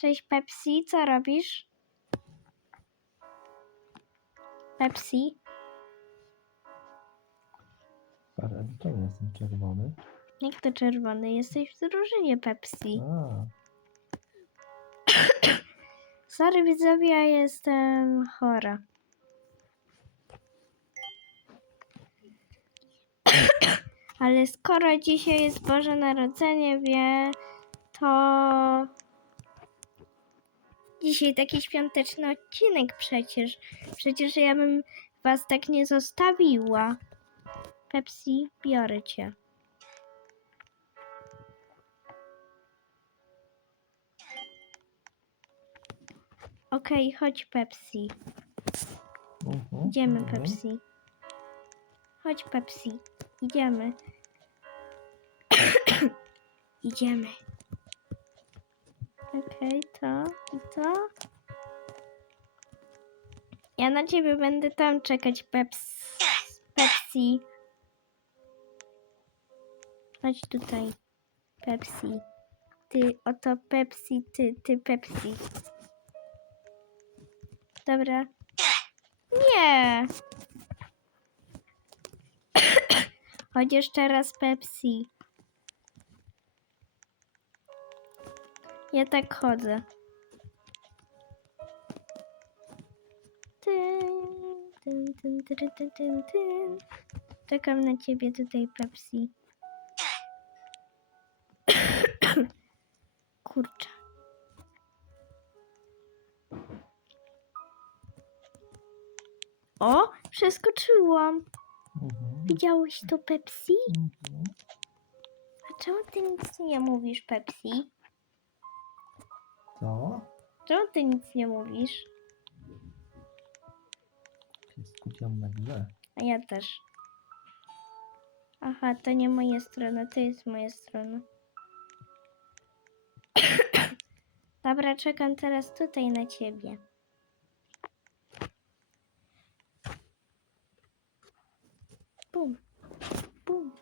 Cześć Pepsi, co robisz? Pepsi? Ale czemu jestem czerwony? Jak to czerwony? Jesteś w drużynie Pepsi. A, Sorry widzowie, ja jestem chora. Ale skoro dzisiaj jest Boże Narodzenie, wie, to dzisiaj taki świąteczny odcinek przecież. Przecież ja bym was tak nie zostawiła. Pepsi, biorę cię. Okej, chodź Pepsi. mhm, Idziemy, mhm. Pepsi. Chodź, Pepsi. Idziemy. Idziemy. Okej, to i to. Ja na ciebie będę tam czekać, Peps Pepsi. Chodź tutaj, Pepsi. Ty, oto Pepsi, ty, ty Pepsi. Dobra. Nie. Chodź jeszcze raz Pepsi. Ja tak chodzę. Tyn, tyn, tyn, tyn, tyn, tyn. Czekam na ciebie tutaj Pepsi. Kurczę. O, przeskoczyłam. Mhm, Widziałeś to Pepsi? mhm. A czemu ty nic nie mówisz, Pepsi? Co? Czemu ty nic nie mówisz? Się skupiam na grze. A ja też. Aha, to nie moja strona, to jest moja strona. Dobra, czekam teraz tutaj na ciebie. Bum, bum.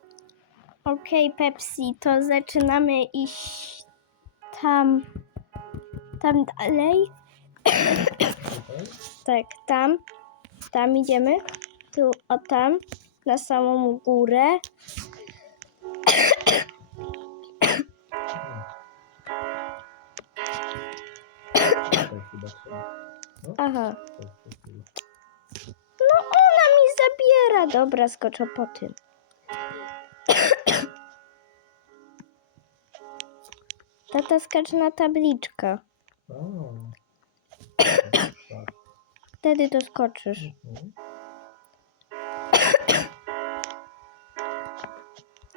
Okej, Pepsi, to zaczynamy iść tam, tam dalej. Tak, tam. Tam idziemy. Tu, o tam. Na samą górę. Aha. No ona mi zabiera. Dobra, skoczę po tym. Tata skacz na tabliczkę. O. Tak. Wtedy to skoczysz. Mhm.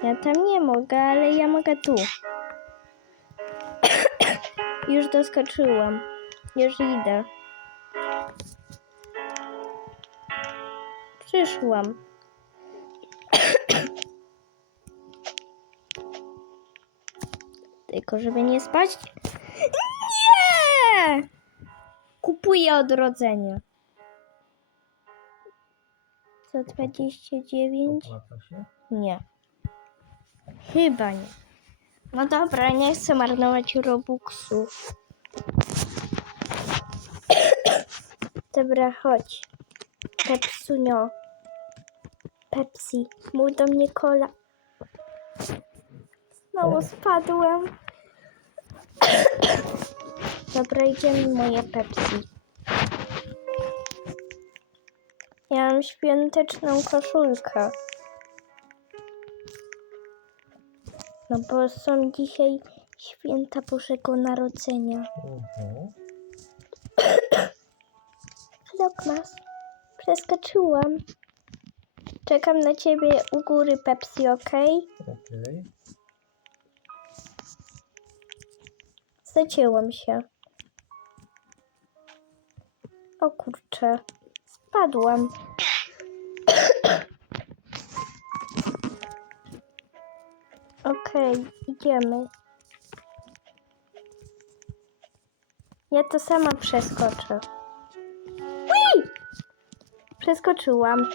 Ja tam nie mogę, ale ja mogę tu. Już doskoczyłam. Już idę. Przyszłam. Tylko żeby nie spać. Nie! Kupuję odrodzenie. Za 29? Opłaca się? Nie. Chyba nie. No dobra, nie chcę marnować robuxów. Dobra, chodź. Pepsunio. Pepsi. Mów do mnie kola. Znowu spadłem. Dobra, idziemy moje Pepsi. Ja mam świąteczną koszulkę. No bo są dzisiaj święta Bożego Narodzenia. Mhm. Przeskoczyłam. Czekam na ciebie u góry Pepsi, ok? Okej. Zacięłam się. O kurczę. Spadłam. Okej, idziemy. Ja to sama przeskoczę. Przeskoczyłam.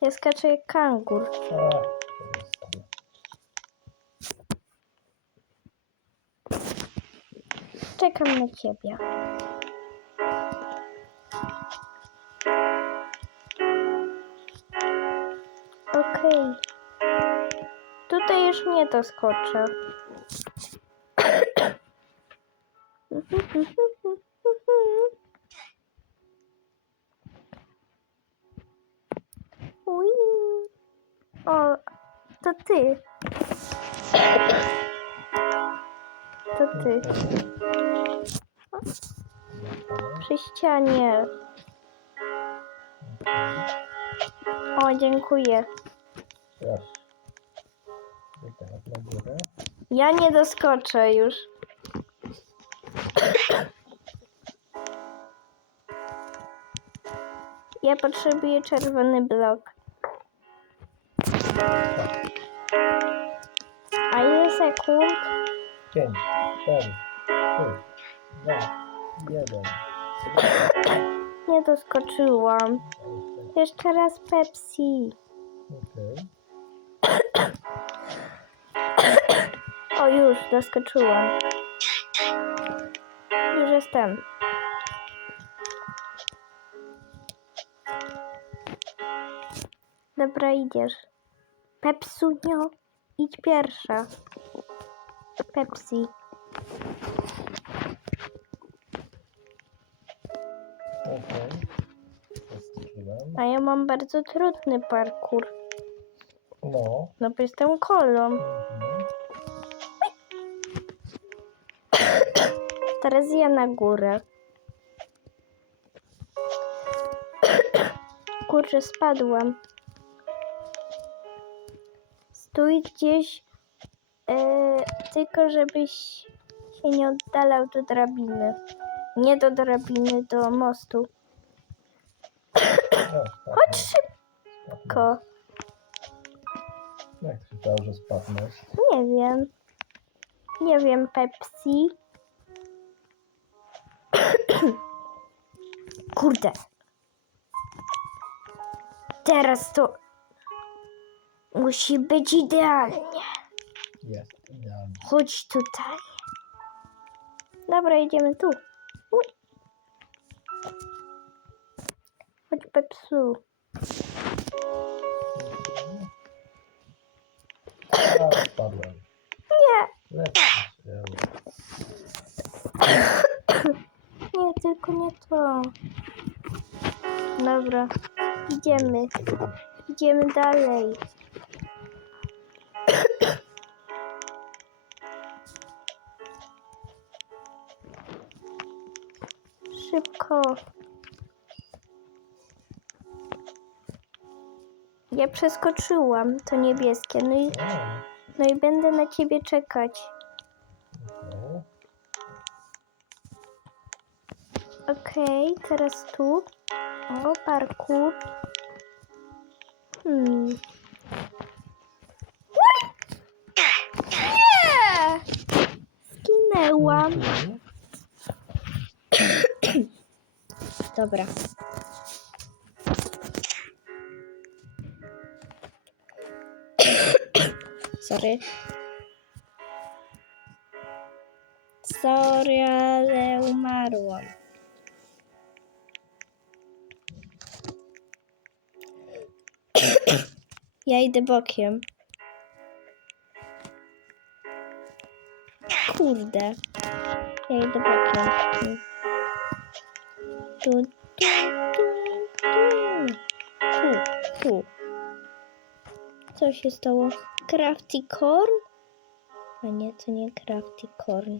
Ja skaczę jak kangur. Czekam na ciebie. Nie doskoczę. O, to ty. To ty. Przy ścianie. O, dziękuję. Teraz. Na górę. Ja nie doskoczę już. Ja potrzebuję czerwony blok. A ile sekund? 5, 4, 3, 2, 1. Nie doskoczyłam. Jeszcze raz Pepsi. Okej. O, już doskoczyłam. Już jestem. Dobra, idziesz. Pepsunio, idź pierwsza. Pepsi. Okej. Zaskoczyłem. A ja mam bardzo trudny parkour. No. No bo jestem kolą. Mhm. Teraz ja na górę. Kurczę, spadłam. Stój gdzieś, e, tylko żebyś się nie oddalał do drabiny. Nie do drabiny, do mostu. Chodź szybko. Jak krzyczał, że spadłeś? Nie wiem. Nie wiem, Pepsi. Kurde. Teraz to musi być idealnie. Jest, idealnie. Chodź tutaj. Dobra, idziemy tu. Uj. Chodź, Pepsu. Spadłem. Nie, się. nie, tylko nie to. Dobra, idziemy. Idziemy dalej. Szybko. Ja przeskoczyłam to niebieskie, no i, no i będę na ciebie czekać. okej. Okej, teraz tu. O, parkour. Hmm. Nie! Zginęłam. Mhm. Dobra. Sorry. Sorry, ale umarłam. Ja idę bokiem. Kurde. Ja idę bokiem. Tu, tu, tu, tu. Tu. Co się stało? Crafty corn? A nie, to nie crafty corn.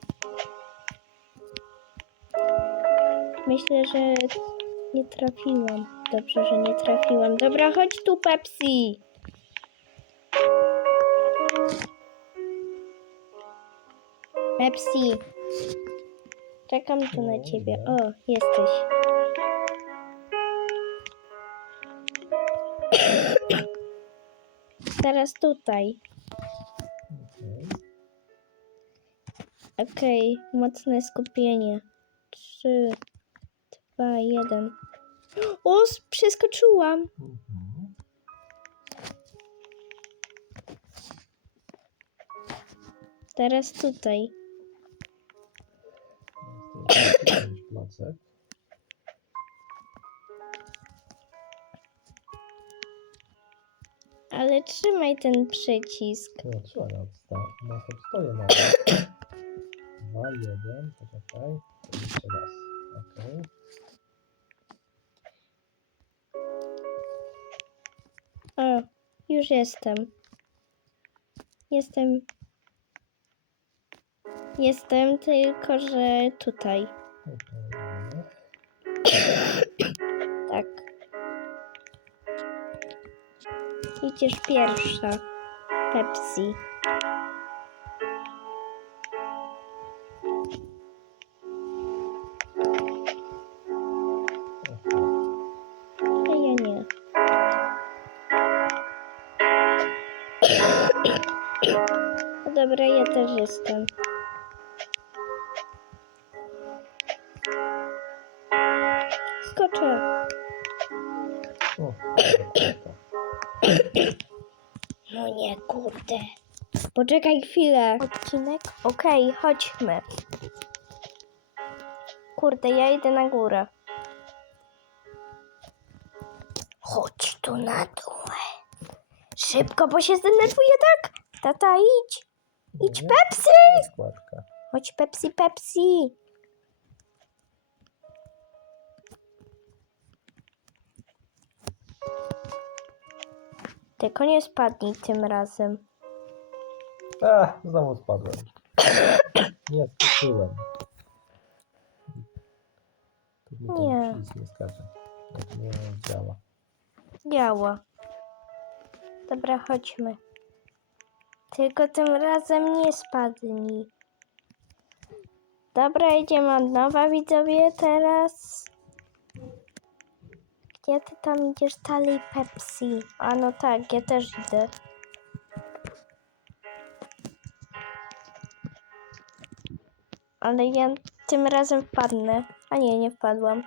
Myślę, że nie trafiłam. Dobrze, że nie trafiłam. Dobra, chodź tu, Pepsi. Pepsi. Czekam tu na ciebie. O, jesteś. Teraz tutaj. Okej. Okej, mocne skupienie. Trzy, dwa, jeden. O, przeskoczyłam. Teraz tutaj. Ale trzymaj ten przycisk. No trzeba na odsta- na stoję na. Dwa, jeden, poczekaj. Jeszcze raz. Okej. O, już jestem. Jestem. Jestem, tylko że tutaj. Dobra. Tak. Idziesz pierwsza. Pepsi. No Dobra, ja też jestem. Skoczę. O. No nie, kurde. Poczekaj chwilę. Odcinek? Okej, chodźmy. Kurde, ja idę na górę. Chodź tu na dół. Szybko, bo się zdenerwuję tak. Tata, idź. Idź, Nie, Pepsi. Chodź, Pepsi, Pepsi. Tylko nie spadnij tym razem. A, znowu spadłem. Nie skoczyłem. Tu mi ten Nie. przycisk nie skacze. Jak nie działa. Działa. Dobra, chodźmy. Tylko tym razem nie spadnij. Dobra, idziemy od nowa, widzowie, teraz. Gdzie ty tam idziesz dalej, Pepsi? A no tak, ja też idę. Ale ja tym razem wpadnę. A nie, nie wpadłam.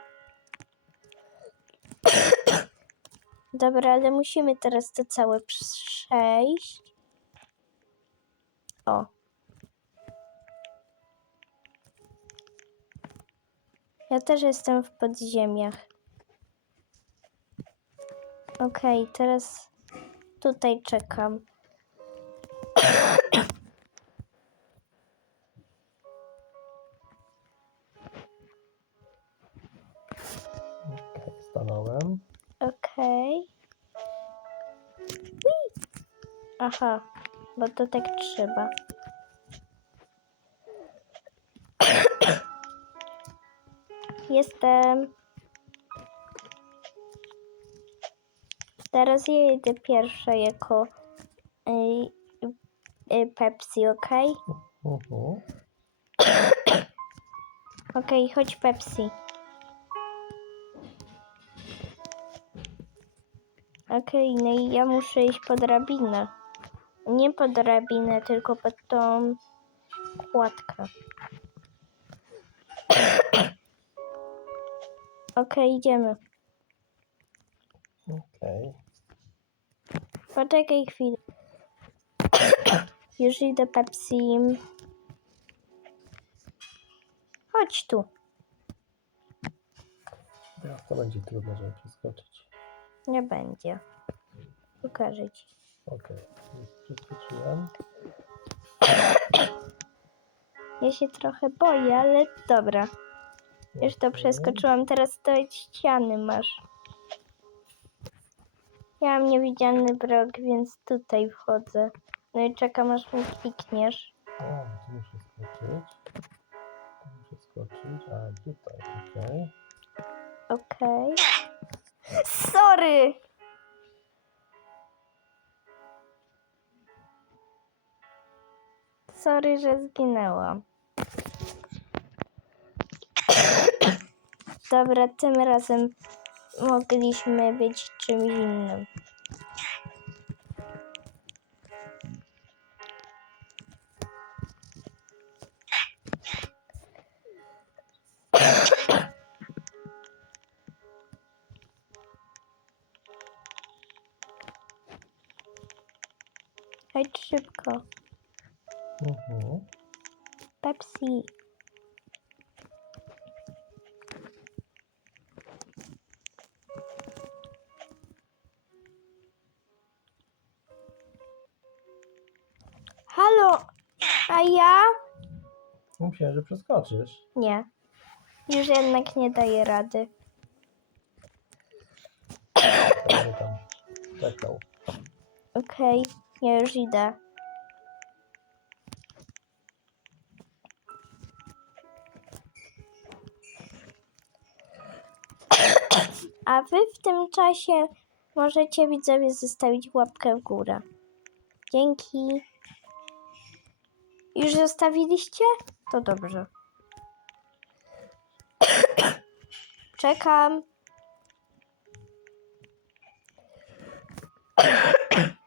Dobra, ale musimy teraz to całe przejść. O. Ja też jestem w podziemiach. Okej, teraz tutaj czekam. Okej, stanąłem. Okej. Ui. Aha, bo to tak trzeba. Jestem. Teraz ja jedę pierwsza jako y, y, Pepsi, ok? Mhm. Okej, chodź Pepsi. Okej, no i ja muszę iść po drabinę. Nie po drabinę, tylko pod tą kładkę. Okej, idziemy. Okej. Poczekaj chwilę. Już idę Pepsi. Chodź tu. Teraz to będzie trudno, żeby przeskoczyć. Nie będzie. Pokażę ci. Okej. Już przeskoczyłem. Ja się trochę boję, ale dobra. Już to przeskoczyłam, teraz to ściany masz. Ja mam niewidzialny brok, więc tutaj wchodzę. No i czekam aż mi klikniesz. O, tu muszę skoczyć. Tu muszę skoczyć. A, tutaj, okej. Okej. Sorry! Sorry, że zginęłam. Dobra, tym razem mogliśmy być czymś innym. Chodź szybko. Mhm. Pepsi. Myślałem, że przeskoczysz. Nie. Już jednak nie daję rady. Będę tam czekał. Okej, ja już idę. A wy w tym czasie możecie widzowie zostawić łapkę w górę. Dzięki. Już zostawiliście? To dobrze. Czekam.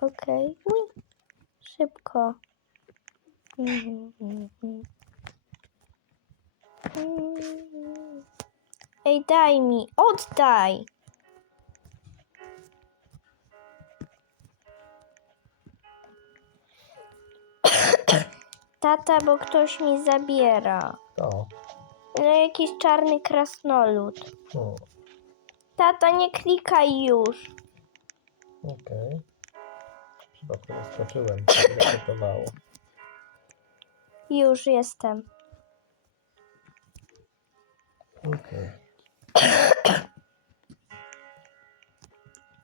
Okej. Uj, Szybko. Ej, daj mi, oddaj! Tata, bo ktoś mi zabiera. To. No, jakiś czarny krasnolud. Hmm. Tata, nie klikaj już. Okej. Przypadkiem skoczyłem. Zakotowało. Już jestem. Okej.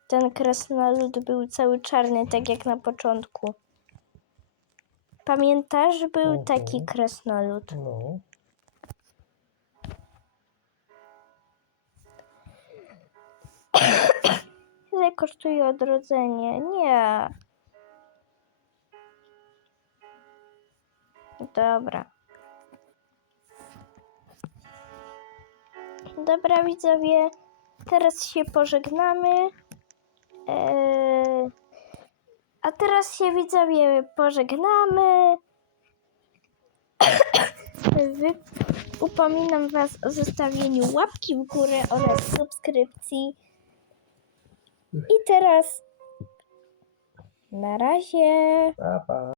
Ten krasnolud był cały czarny, tak jak na początku. Pamiętasz, był Mhm. taki krasnolud. No. Ile kosztuje odrodzenie? Nie. Dobra. Dobra, widzowie. Teraz się pożegnamy. Eee, a teraz się widzowie pożegnamy. Wy, upominam Was o zostawieniu łapki w górę oraz subskrypcji. I teraz na razie. Pa, pa.